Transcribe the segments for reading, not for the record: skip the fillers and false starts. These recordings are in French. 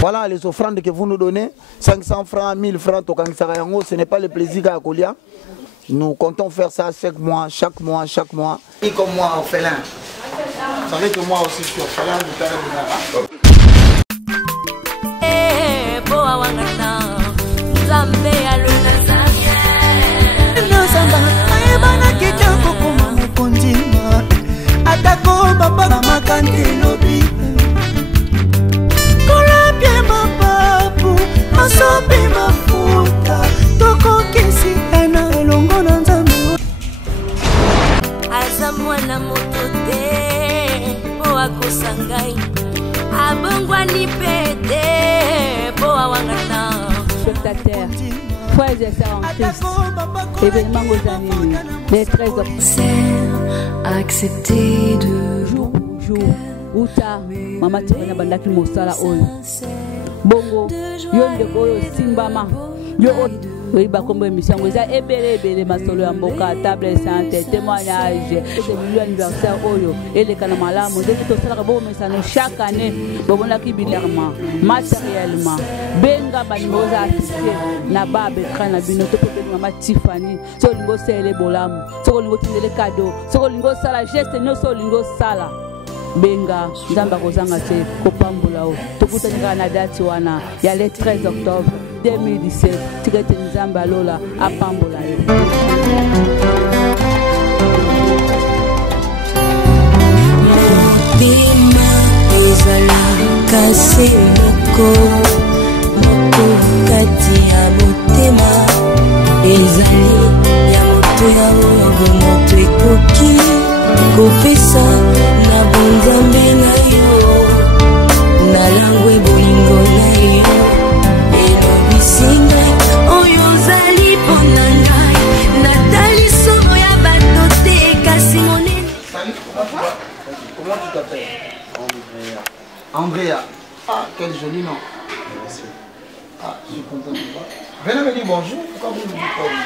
Voilà les offrandes que vous nous donnez, 500 francs, 1000 francs, ce n'est pas le plaisir à Kolia. Nous comptons faire ça chaque mois. Et comme moi, orphelin. Vous savez que moi aussi je suis orphelin du père et de spectateurs, frères et sœurs en Christ, événement aux années, les 13 octobre. Accepter de jour, ou tard, maman tirana bandaki mosala oyo. Bongo, yonde koyo simbama, yo oui, bah comme émission, vous avez ébélé masolo en boca, table santé, témoignage, c'est anniversaire oyo, et les canamala, vous devez tout ça bon message chaque année, bon on a qui binairement, matériellement, benga banimosa assisté, na babe crana binoto pour que maman Tiffany, so lingo c'est les bolam, so lingo tinde les cadeaux, so lingo sala geste, no so lingo sala. Benga, Zamba Kozanga se Kopambulao, Tokutanika na date wana, ya le 13 octobre 2017, Tigete Nzamba Lola, à Pambulayo. Bima, ezala, kase moko kati ya motema, ezali, ya moto ya oyo, moto ekoki, kopesa, na bonzambe na yo, na langwe bolingo na yo, elobisinga, oyo zali pona ngai, natali solo ya bato te, kasi monene. Comment tu t'appelles? Andrea. Ah, quel joli nom. Merci. Ah, je suis content de vous voir. Venez me dire bonjour, pourquoi vous ne dites pas bonjour?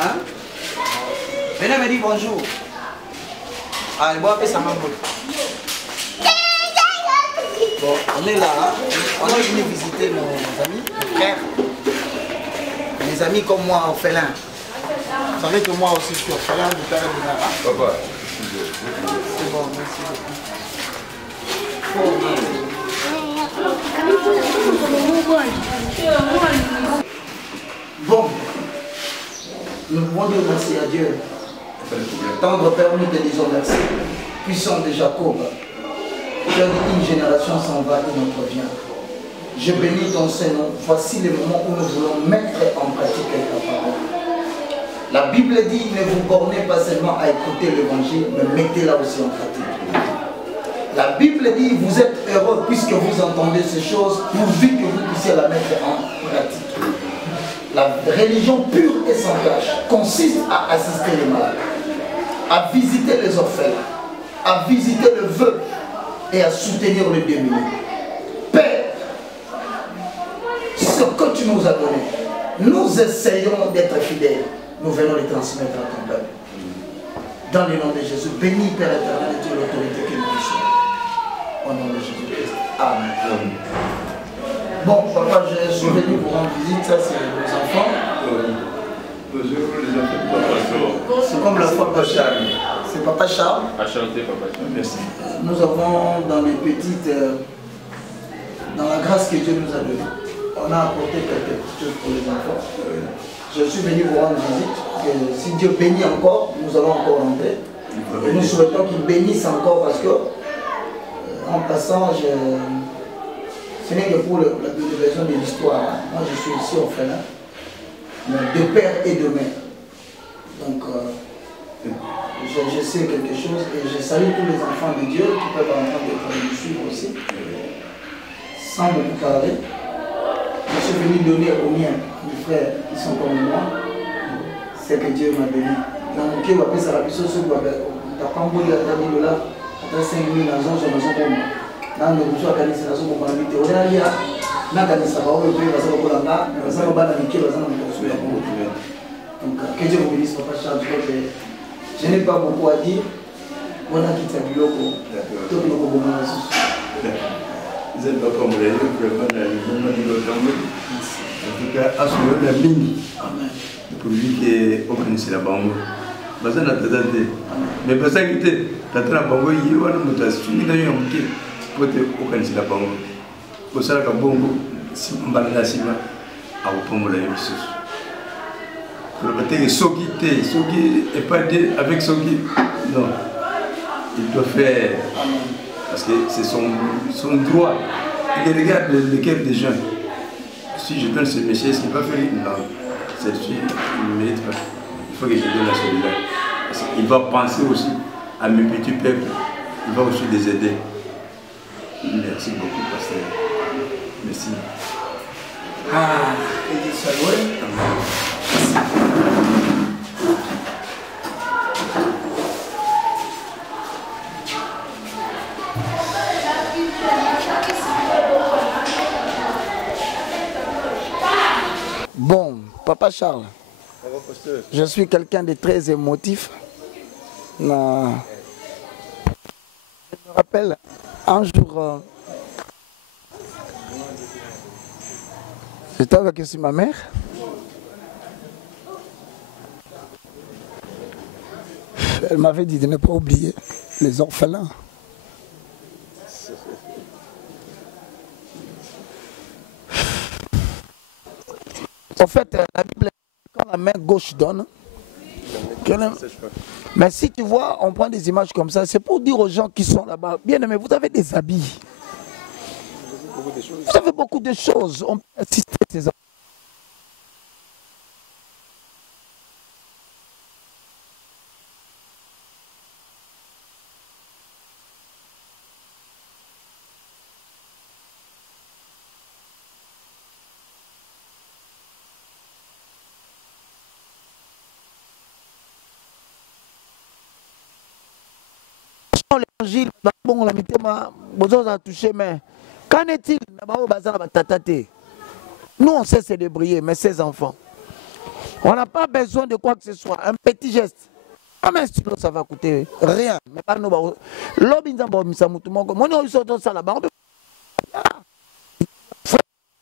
Hein? Venez me dire bonjour. Ah, il va appeler sa maman. Bon, on est là, hein? On est venu visiter nos amis, nos frères. Mes amis comme moi, orphelins. Vous savez que moi aussi je suis orphelin du père et de Nara. Papa. C'est bon, merci beaucoup. Bon, nous pouvons dire merci à Dieu. Tendre Père, nous te disons merci. Puissant de Jacob, tu as dit une génération s'en va et notre vient. Je bénis ton Saint-Nom. Voici le moment où nous voulons mettre en pratique ta parole. La Bible dit, ne vous bornez pas seulement à écouter l'évangile, mais mettez-la aussi en pratique. La Bible dit, vous êtes heureux puisque vous entendez ces choses, pourvu que vous puissiez la mettre en pratique. La religion pure et sans cache consiste à assister les malades, à visiter les orphelins, à visiter le vœu et à soutenir les démunis. Père, ce que tu nous as donné, nous essayons d'être fidèles. Nous venons les transmettre à ton peuple. Dans le nom de Jésus, bénis Père éternel et toute l'autorité que nous reçoivons. Au nom de Jésus-Christ. Amen. Bon, papa, je suis venu vous rendre visite. Ça, c'est nos enfants. C'est comme la fois de Charles. C'est papa Charles. Enchanté, papa Charles. Merci. Nous avons dans les petites, dans la grâce que Dieu nous a donnée, on a apporté quelque chose pour les enfants. Je suis venu vous rendre visite. Que si Dieu bénit encore, nous allons encore rentrer. Et nous souhaitons qu'il bénisse encore parce que, en passant, ce n'est que pour la diversion de l'histoire. Moi, je suis ici orphelin, mais de père et de mère. Donc, je sais quelque chose et je salue tous les enfants de Dieu qui peuvent en train de suivre aussi. Sans beaucoup parler, je suis venu donner aux miens, mes frères qui sont comme moi, ce que Dieu m'a donné. Dans mon cœur, ça la puissance sur quoi tu as pas envoyé à 10 $, à 5 000 dans un jour, dans le jour à Canisa, dans mon invité. On est allé à Naganisa, on va payer la salle pour la main, la salle pour la main, la salle pour la main. Donc, que Dieu vous bénisse, papa Charles. Je n'ai pas beaucoup à dire. On a quitté le bureau. Vous êtes pas comme les autres, vraiment, dans le moment de l'autre. En tout cas, à ce moment, la mine, pour lui qui est organisé la banque. Parce que mais parce que la banque, il y a un mutation, il y a un mutation pour organiser la banque. Pour ça, la banque, si on va la cima, à vous prendre la émission. Pour le matin, Sogi est pas dit avec Sogi. Non. Il doit faire. Parce que c'est son droit. Il regarde le cœur des gens. Si je donne ce monsieur, ce n'est pas fait. Non. Cette fille, il ne mérite pas. Il faut que je donne à celui-là. Parce qu'il va penser aussi à mes petits peuples. Il va aussi les aider. Merci beaucoup, pasteur. Merci. Ah, et Dieu soit loué. Bon, Papa Charles, je suis quelqu'un de très émotif. Je me rappelle un jour, j'étais avec aussi ma mère. Elle m'avait dit de ne pas oublier les orphelins. En fait, la Bible, quand la main gauche donne, mais si tu vois, on prend des images comme ça, c'est pour dire aux gens qui sont là-bas, bien aimé, vous avez des habits. Vous avez beaucoup de choses. On peut assister à ces enfants. L'évangile, bon, la mitema, besoin de toucher, mais qu'en est-il? Nous, on sait se débrouiller, mais ces enfants, on n'a pas besoin de quoi que ce soit. Un petit geste. Un stylo, ça va coûter rien. Mais pas nous.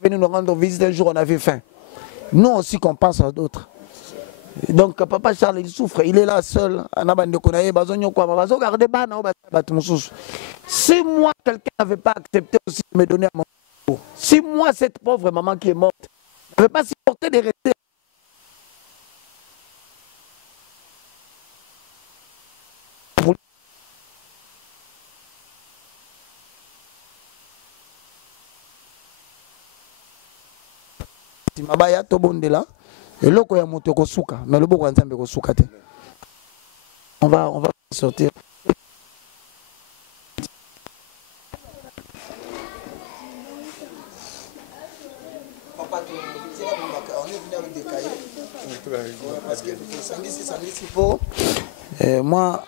Venez nous rendre visite un jour, on avait faim. Nous aussi, qu'on pense à d'autres. Donc, Papa Charles, il souffre, il est là seul. Si moi, quelqu'un n'avait pas accepté aussi de me donner à mon tour, si moi, cette pauvre maman qui est morte, n'avait pas supporté de rester. Si Mabaya Tobondela, et là, il y a moto kosuka, mais le beau ensemble kosuka te. On va sortir. Papa, on est venu avec des cahiers. Parce que il faut. Moi,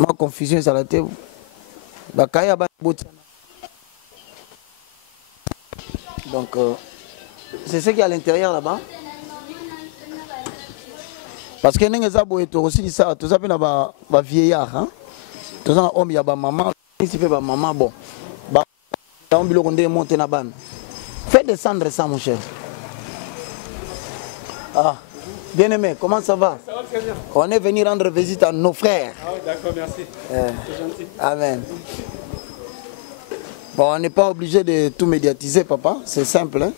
ma confusion, c'est la tête. Donc, c'est ce qu'il y a à l'intérieur là-bas. Parce que nous avons aussi ça, tout ça, nous avons des vieillards. Tout ça, nous avons des mamans. Ici, il maman. Bon, fais descendre ça, mon cher. Ah, bien aimé, comment ça va? Ça va très bien. On est venu rendre visite à nos frères. Ah oui, d'accord, merci. C'est gentil. Amen. Bon, on n'est pas obligé de tout médiatiser, papa. C'est simple. Hein?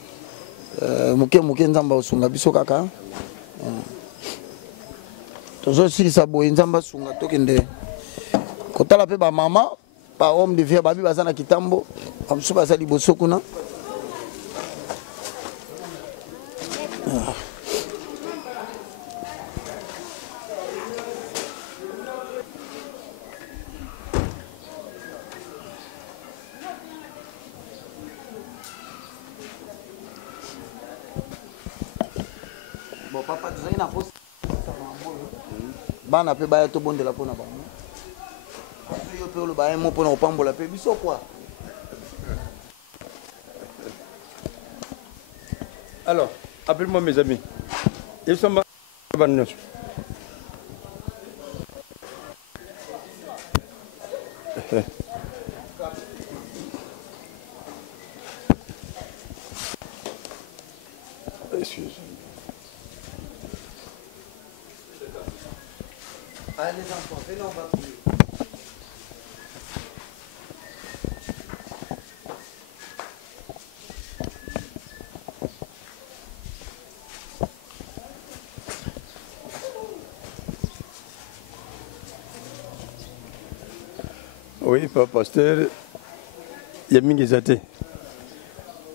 Toujours si ça boit, nzamba sunga tokende. Kota la pe ba mama, ba homme de vie babi bazana kitambo, amsu bazali bosokuna. Bon papa, tu as une approche. Bana pe baya to bonde la pona ba. Yo pe lo ba mo pona opambola pe biso quoi. Alors, appelle-moi mes amis. Ils sont bonnes. gracieuse. Allez les enfants, venez, on va prier. Oui, papa pasteur, il y a mingi zate.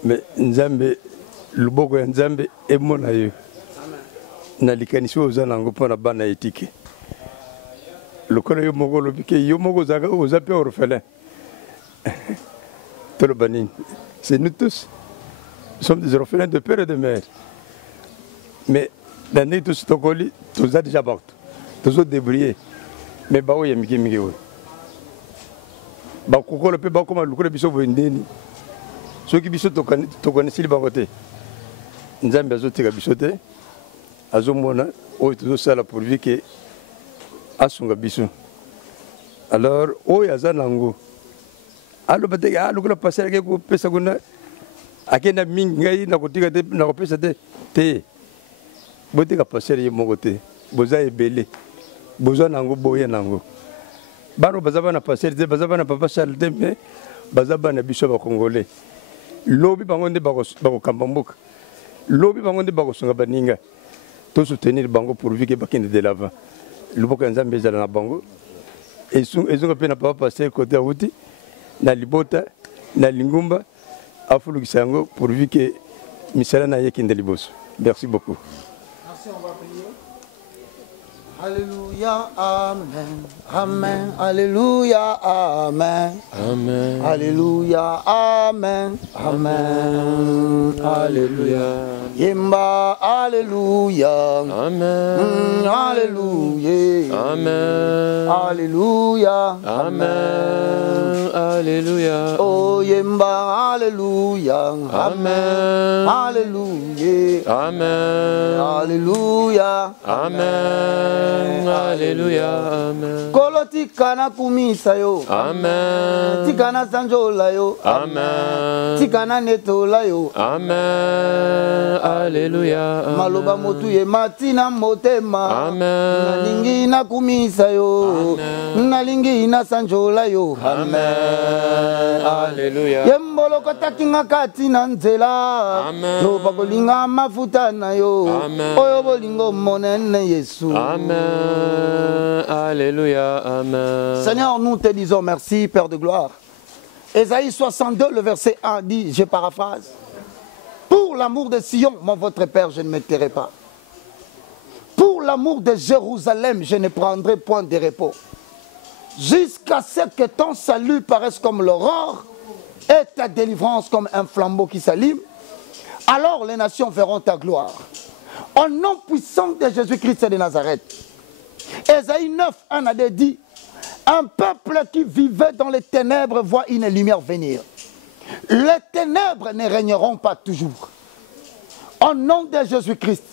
Mais Nzambe, luboko ya Nzambe emona yo. Na likanisi oza nango pona bana etike. Lokola yo moko lobike yo moko zaka oza pe orphelin. Tout le banine. C'est nous tous. Nous sommes des orphelins de père et de mère. Mais dans nous tous tokoli, tous a déjà partout. Tous ont débrouillé. Mais bah oui, miki miki oui. Bah kokolo pe bah comme lokola biso vendeni. Ceux qui biso tokoni sili bangote. Nzambe azotika biso te. Azomona oyo tozosala pourvu que asunga biso. Alors oyo aza nango aloba te alokola passer ke ko pesa kuna akenda mingi ngai na kotika te na kopesa te botika passer ye moko te boza ebele boza nango boye nango bano bazaba na passer te bazaba na papa Charles te mais bazaba na biso ba congolais lobi bango nde bako kambamboka lobi bango nde bako sunga baninga to soutenir bango pourvu que bakende de l'avant luboka Nzambe ezala na bango ezonga pe na papa passer côté auti na libota na lingumba afulukisa yango pourvu que misala na yekinde liboso. Merci beaucoup. Merci, on va prier. Alléluia, amen, amen, alléluia, amen, Amen. alléluia, amen, amen, alléluia. Yemba, alléluia, Amen. alléluia, Amen. alléluia, Amen. Alléluia. oh Yemba, alléluia, Amen. alléluia, Amen. alléluia, Amen. Alléluia. Amen. Kolo tikana kumisa yo, Amen. tikana sanjola yo, Amen. tikana netola yo, Amen. Alléluia. Amen. maloba motu ye matina motema, Amen. nalingi na kumisa yo, nalingi na sanjola yo, Amen. Alléluia. yembolo kotakinga kati na nzela, Amen. yo bakolinga mafuta na yo, Amen. oyo bolingo monene Yesu. Amen. Alléluia. Amen. Seigneur, nous te disons merci, Père de gloire. Ésaïe 62, le verset 1 dit, je paraphrase, pour l'amour de Sion, mon votre Père, je ne me tairai pas. Pour l'amour de Jérusalem, je ne prendrai point de repos. Jusqu'à ce que ton salut paraisse comme l'aurore et ta délivrance comme un flambeau qui s'allume, alors les nations verront ta gloire. Au nom puissant de Jésus-Christ de Nazareth. Ésaïe 9, 1 à 2 dit, un peuple qui vivait dans les ténèbres voit une lumière venir. Les ténèbres ne régneront pas toujours. Au nom de Jésus-Christ,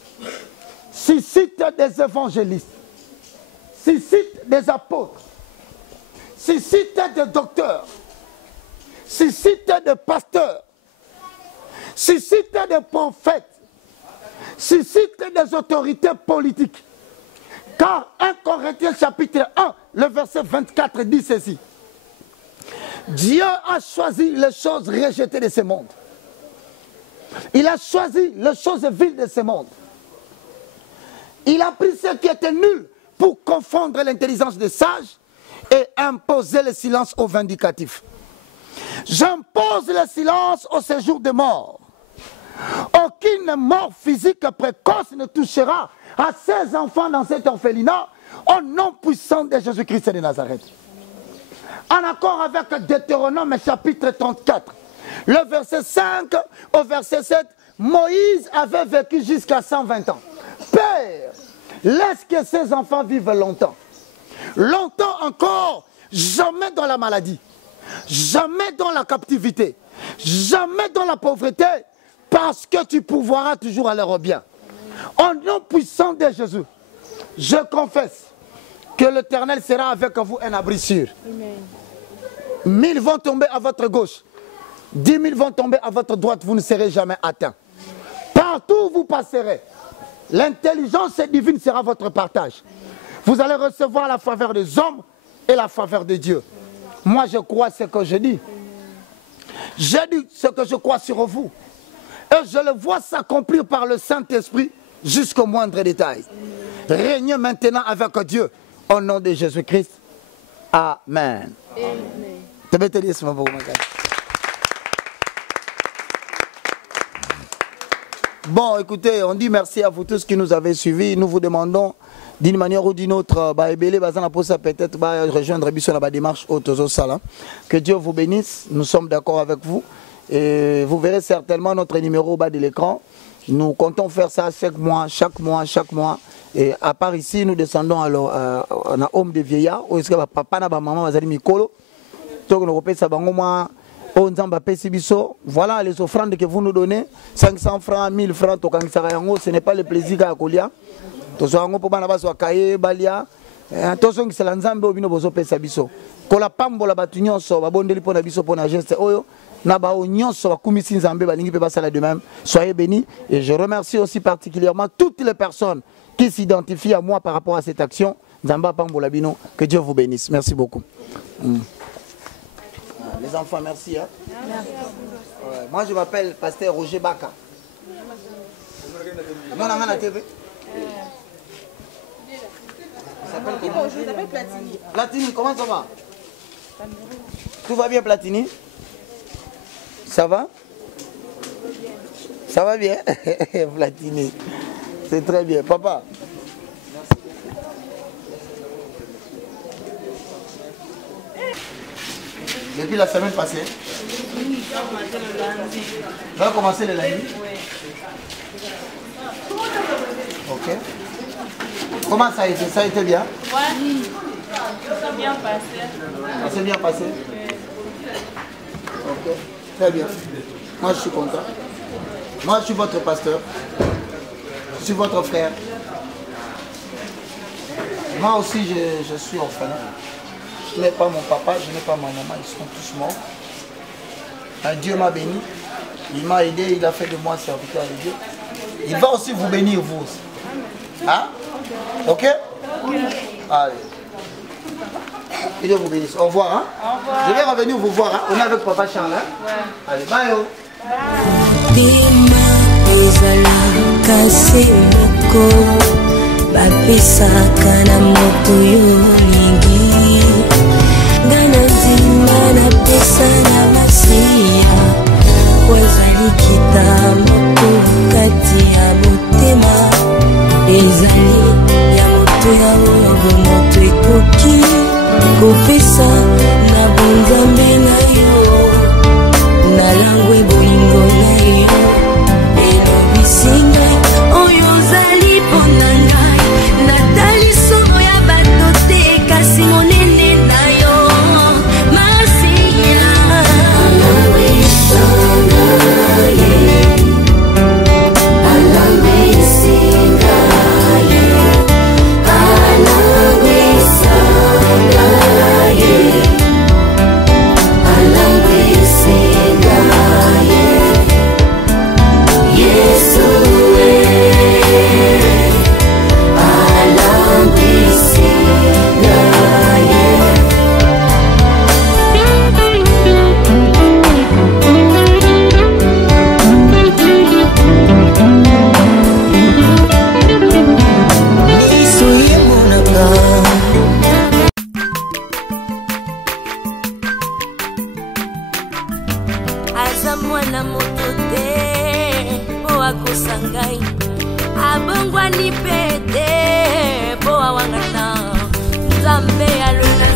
suscite des évangélistes, suscite des apôtres, suscite des docteurs, suscite des pasteurs, suscite des prophètes, suscite des autorités politiques. Car 1 Corinthiens chapitre 1, le verset 24 dit ceci. Dieu a choisi les choses rejetées de ce monde. Il a choisi les choses viles de ce monde. Il a pris ce qui était nul pour confondre l'intelligence des sages et imposer le silence aux vindicatifs. J'impose le silence au séjour des morts. Aucune mort physique précoce ne touchera à ces enfants dans cet orphelinat au nom puissant de Jésus-Christ de Nazareth. En accord avec Deutéronome chapitre 34, le verset 5 au verset 7, Moïse avait vécu jusqu'à 120 ans. Père, laisse que ces enfants vivent longtemps. Longtemps encore, jamais dans la maladie, jamais dans la captivité, jamais dans la pauvreté, parce que tu pourvoiras toujours à leur bien. Au nom puissant de Jésus, je confesse que l'Éternel sera avec vous un abri sûr. 1000 vont tomber à votre gauche, 10 000 vont tomber à votre droite, vous ne serez jamais atteints. Par partout où vous passerez, l'intelligence divine sera votre partage. Vous allez recevoir la faveur des hommes et la faveur de Dieu. Moi, je crois ce que je dis. J'ai dit ce que je crois sur vous. Et je le vois s'accomplir par le Saint-Esprit jusqu'au moindre détail. Régnez maintenant avec Dieu. Au nom de Jésus-Christ. Amen. Bon, écoutez, on dit merci à vous tous qui nous avez suivis. Nous vous demandons d'une manière ou d'une autre, peut-être rejoindre la démarche Autozo-Sala. Que Dieu vous bénisse. Nous sommes d'accord avec vous. Et vous verrez certainement notre numéro au bas de l'écran. Nous comptons faire ça chaque mois. Et à part ici, nous descendons alors à Homme de Vieillards. Où est-ce que papa et maman ont Mikolo. Voilà les offrandes que vous nous donnez. 500 francs, 1000 francs, ce n'est pas le plaisir à Kolia. Soyez bénis. Et je remercie aussi particulièrement toutes les personnes qui s'identifient à moi par rapport à cette action. Que Dieu vous bénisse. Merci beaucoup. Les enfants, merci. Hein? Merci. Moi, je m'appelle Pasteur Roger Baka. Mon nom est TV. Je m'appelle Platini. Platini, comment ça va? Tout va bien, Platini? Ça va? Ça va bien? Platini. C'est très bien. Papa? Depuis la semaine passée? Oui, ça a commencé le lundi. Ça a commencé le lundi? Oui. Ok. Comment ça a été? Ça a été bien? Oui. Ça s'est bien passé. Ça s'est bien passé? Oui. Ok. Très bien. Moi, je suis content. Moi, je suis votre pasteur. Je suis votre frère. Moi aussi, je suis orphelin. Je n'ai pas mon papa, je n'ai pas ma maman, ils sont tous morts. Dieu m'a béni, il m'a aidé, il a fait de moi serviteur de Dieu. Il va aussi vous bénir, vous aussi. Hein? Ok? Allez. Que Dieu vous bénisse. Au revoir. Hein? Au revoir. Je vais revenir vous voir. Hein? On est avec Papa Charles. Hein? Ouais. Allez, bye. Oh. Ganazimana pesa na masia wazali kitambo kati ya motema ezali ya moto ya oyo moto ekoki kopesa na bonzambe na yo na langwe bolingo na yo elobisinga oyo ozali mpona ngai natali somo ya bato te kasi monene na yo masia aza mwana moto te po akosa ngai abongwani pe te po awangana nzambe alona